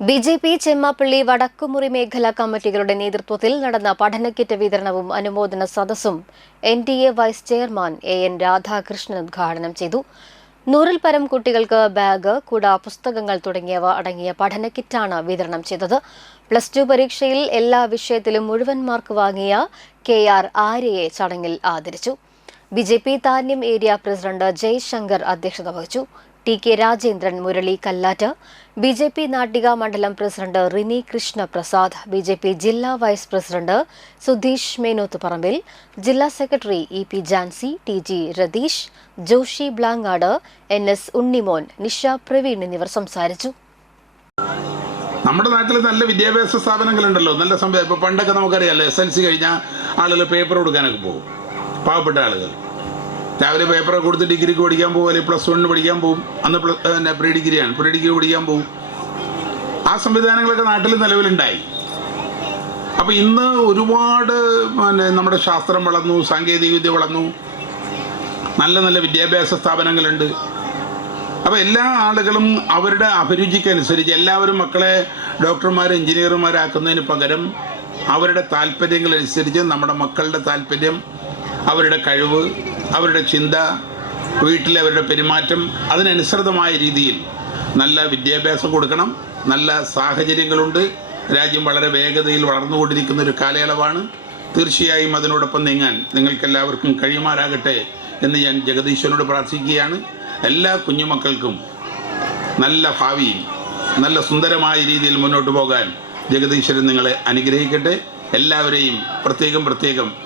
BJP Chemmappally Vadakkumuri മേഖലാ കമ്മിറ്റികളുടെ നേതൃത്വത്തിൽ നടന്ന പഠനക്കിറ്റ് വിതരണവും അനുമോദന സദസ്സും NDA vice chairman AN Radhakrishnan ഉദ്ഘാടനം ചെയ്തു. 100-ൽ പരം കുട്ടികൾക്ക് ബാഗ്, കുട, പുസ്തകങ്ങൾ തുടങ്ങിയവ അടങ്ങിയ പഠനക്കിറ്റാണ് വിതരണം ചെയ്തത്. +2 പരീക്ഷയിൽ എല്ലാ വിഷയത്തിലും മുഴുവൻ മാർക്ക് വാങ്ങിയ KR ആര്യയെ ചടങ്ങിൽ ആദരിച്ചു. BJP Thanyam area president Jayashankar അധ്യക്ഷത വഹിച്ചു. TK രാജേന്ദ്രൻ, മുരളി കല്ലാറ്റ്, BJP നാട്ടിക മണ്ഡലം പ്രസിഡന്റ് റിനി കൃഷ്ണ പ്രസാദ്, BJP ജില്ലാ വൈസ് പ്രസിഡന്റ് സുധീഷ് മേനോത്തുപറമ്പിൽ, ജില്ലാ secretary EP Jancy, TG Ratheesh, Joshy Blangad, NS Unnimon, Nisha Praveen എന്നിവർ സംസാരിച്ചു. നമ്മുടെ നാട്ടിൽ നല്ല വിദ്യാഭ്യാസ സ്ഥാപനങ്ങളുണ്ടല്ലോ, നല്ല സംഭവം. ഇപ്പോൾ പണ്ടൊക്കെ നമുക്കറിയാമല്ലോ, SLC കഴിഞ്ഞാൽ ആളുകൾ പേപ്പർ കൊടുക്കാനൊക്കെ പോകും. പാവപ്പെട്ട ആളുകൾ രാവിലെ പേപ്പർ കൊടുത്ത് ഡിഗ്രിക്ക് പഠിക്കാൻ പോകും, അല്ലെങ്കിൽ +1 പഠിക്കാൻ പോകും. അന്ന് പ്രീ ഡിഗ്രിയാണ്, പ്രീ ഡിഗ്രി പഠിക്കാൻ പോകും. ആ സംവിധാനങ്ങളൊക്കെ നാട്ടിൽ നിലവിലുണ്ടായി. അപ്പോൾ ഇന്ന് ഒരുപാട് നമ്മുടെ ശാസ്ത്രം വളർന്നു, സാങ്കേതികവിദ്യ വളർന്നു, നല്ല നല്ല വിദ്യാഭ്യാസ സ്ഥാപനങ്ങളുണ്ട്. അപ്പോൾ എല്ലാ ആളുകളും അവരുടെ അഭിരുചിക്കനുസരിച്ച് എല്ലാവരും മക്കളെ ഡോക്ടർമാരും എഞ്ചിനീയർമാരാക്കുന്നതിന് പകരം അവരുടെ താല്പര്യങ്ങളനുസരിച്ച് നമ്മുടെ മക്കളുടെ താല്പര്യം, അവരുടെ കഴിവ്, അവരുടെ ചിന്ത, വീട്ടിലെ അവരുടെ പെരുമാറ്റം, അതിനനുസൃതമായ രീതിയിൽ നല്ല വിദ്യാഭ്യാസം കൊടുക്കണം. നല്ല സാഹചര്യങ്ങളുണ്ട്. രാജ്യം വളരെ വേഗതയിൽ വളർന്നുകൊണ്ടിരിക്കുന്ന ഒരു കാലയളവാണ്. തീർച്ചയായും അതിനോടൊപ്പം നീങ്ങാൻ നിങ്ങൾക്കെല്ലാവർക്കും കഴിയുമാറാകട്ടെ എന്ന് ഞാൻ ജഗദീശ്വരനോട് പ്രാർത്ഥിക്കുകയാണ്. എല്ലാ കുഞ്ഞുമക്കൾക്കും നല്ല ഭാവിയും നല്ല സുന്ദരമായ രീതിയിൽ മുന്നോട്ട് പോകാൻ ജഗദീശ്വരൻ നിങ്ങളെ അനുഗ്രഹിക്കട്ടെ. എല്ലാവരെയും പ്രത്യേകം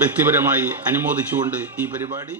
വ്യക്തിപരമായി അനുമോദിച്ചുകൊണ്ട് ഈ പരിപാടി